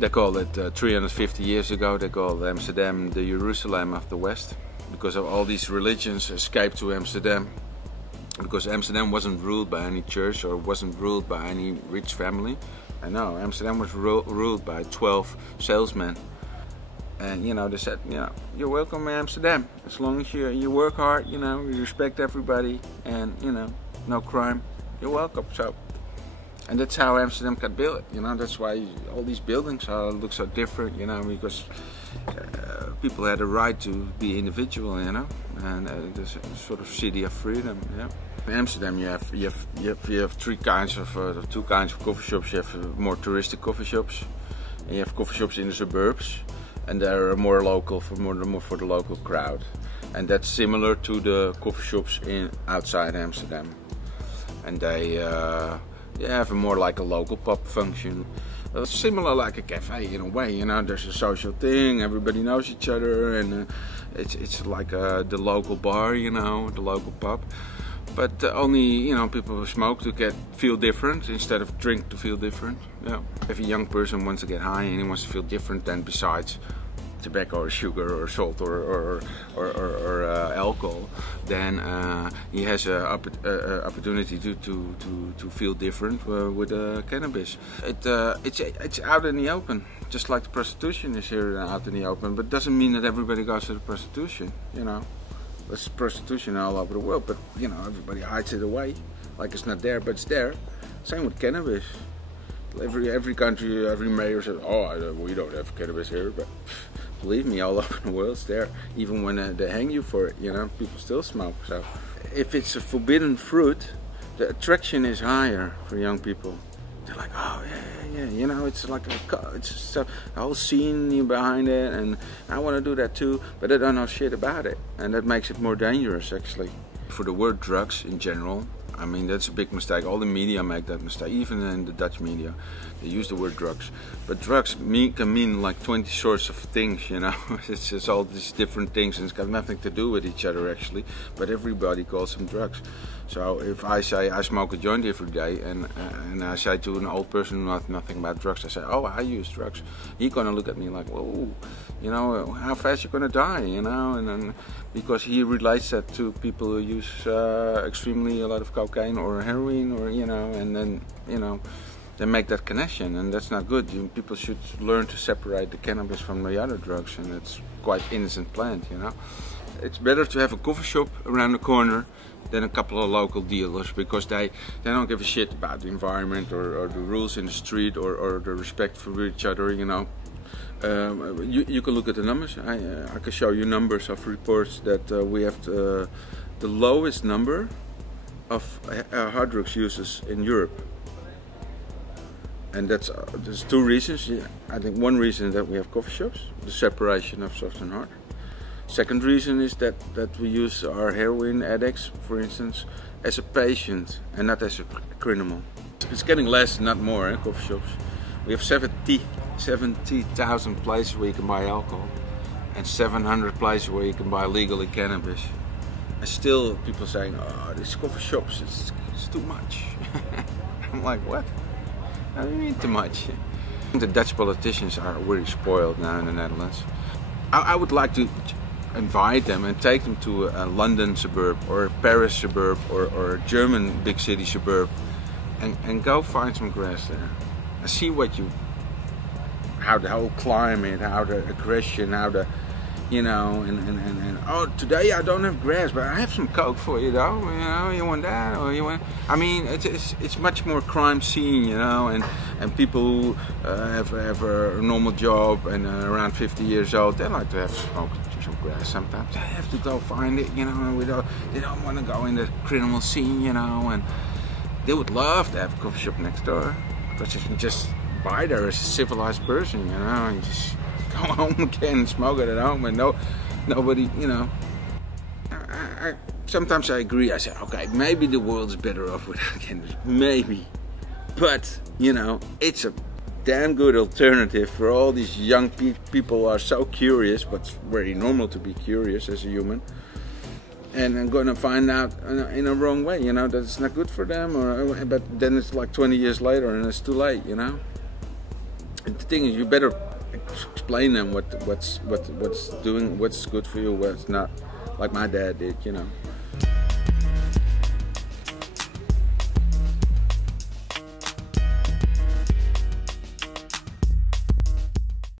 They call it 350 years ago, they called Amsterdam the Jerusalem of the West, because of all these religions escaped to Amsterdam, because Amsterdam wasn't ruled by any church or wasn't ruled by any rich family. I know, Amsterdam was ruled by 12 salesmen. And you know, they said, you know, you're welcome in Amsterdam, as long as you work hard, you know, you respect everybody, and you know, no crime, you're welcome. So, and that's how Amsterdam got built, you know. That's why all these buildings look so different, you know, because people had a right to be individual, you know, and there's a sort of city of freedom. Yeah. In Amsterdam, you have two kinds of coffee shops. You have more touristic coffee shops, and you have coffee shops in the suburbs, and they're more local, more for the local crowd. And that's similar to the coffee shops outside Amsterdam, and they have a more like a local pub function. Similar like a cafe in a way, you know. There's a social thing, everybody knows each other, and it's like the local bar, you know, the local pub. But only, you know, people who smoke to feel different instead of drink to feel different. Yeah. If a young person wants to get high and he wants to feel different, then besides tobacco or sugar or salt or alcohol, then he has an opportunity to feel different with cannabis. It's out in the open, just like the prostitution is here out in the open. But it doesn't mean that everybody goes to the prostitution, you know. There's prostitution all over the world, but you know, everybody hides it away, like it's not there, but it's there. Same with cannabis. Every country, every mayor says, "Oh, we don't have cannabis here," but believe me, all over the world it's there. Even when they hang you for it, you know, people still smoke. So, if it's a forbidden fruit, the attraction is higher for young people. They're like, "Oh yeah, you know, it's like it's a whole scene behind it, and I want to do that too," but they don't know shit about it, and that makes it more dangerous actually. For the word drugs in general, I mean, that's a big mistake. All the media make that mistake, even in the Dutch media. They use the word drugs. But drugs can mean like 20 sorts of things, you know. It's just all these different things, and it's got nothing to do with each other actually. But everybody calls them drugs. So if I say I smoke a joint every day, and I say to an old person who knows nothing about drugs, I say, "Oh, I use drugs," he's gonna look at me like, "Whoa, you know, how fast you're gonna die," you know, and then because he relates that to people who use extremely a lot of cocaine or heroin, or you know, and then you know, they make that connection, and that's not good. People should learn to separate the cannabis from the other drugs, and it's quite innocent plant, you know. It's better to have a coffee shop around the corner than a couple of local dealers, because they don't give a shit about the environment or the rules in the street or the respect for each other, you know. You can look at the numbers. I can show you numbers of reports that we have the lowest number of hard drugs users in Europe. And there's two reasons. I think one reason is that we have coffee shops, the separation of soft and hard. Second reason is that we use our heroin addicts, for instance, as a patient and not as a criminal. It's getting less, not more, coffee shops. We have 70,000 places where you can buy alcohol, and 700 places where you can buy legally cannabis. And still people saying, "Oh, these coffee shops, it's too much." I'm like, what? I don't mean too much. The Dutch politicians are really spoiled now in the Netherlands. I would like to invite them and take them to a London suburb or a Paris suburb or a German big city suburb, and go find some grass there and see how the whole climate, how the aggression, how the, you know, and oh, today I don't have grass, but I have some coke for you though, you know, you want that, or you want, I mean, it's much more crime scene, you know, and people who have a normal job and around 50 years old, they like to have some grass sometimes. They have to go find it, you know, and they don't want to go in the criminal scene, you know, and they would love to have a coffee shop next door, because you can just buy there as a civilized person, you know, and just go home again and smoke it at home, and nobody, you know. Sometimes I agree. I say, okay, maybe the world's better off without cannabis, maybe, but you know, it's a damn good alternative for all these young people who are so curious, but it's very normal to be curious as a human, and I'm gonna find out in a wrong way, you know, that it's not good for them, but then it's like 20 years later and it's too late, you know. And the thing is, you better explain them what's good for you, what's not. Like my dad did, you know.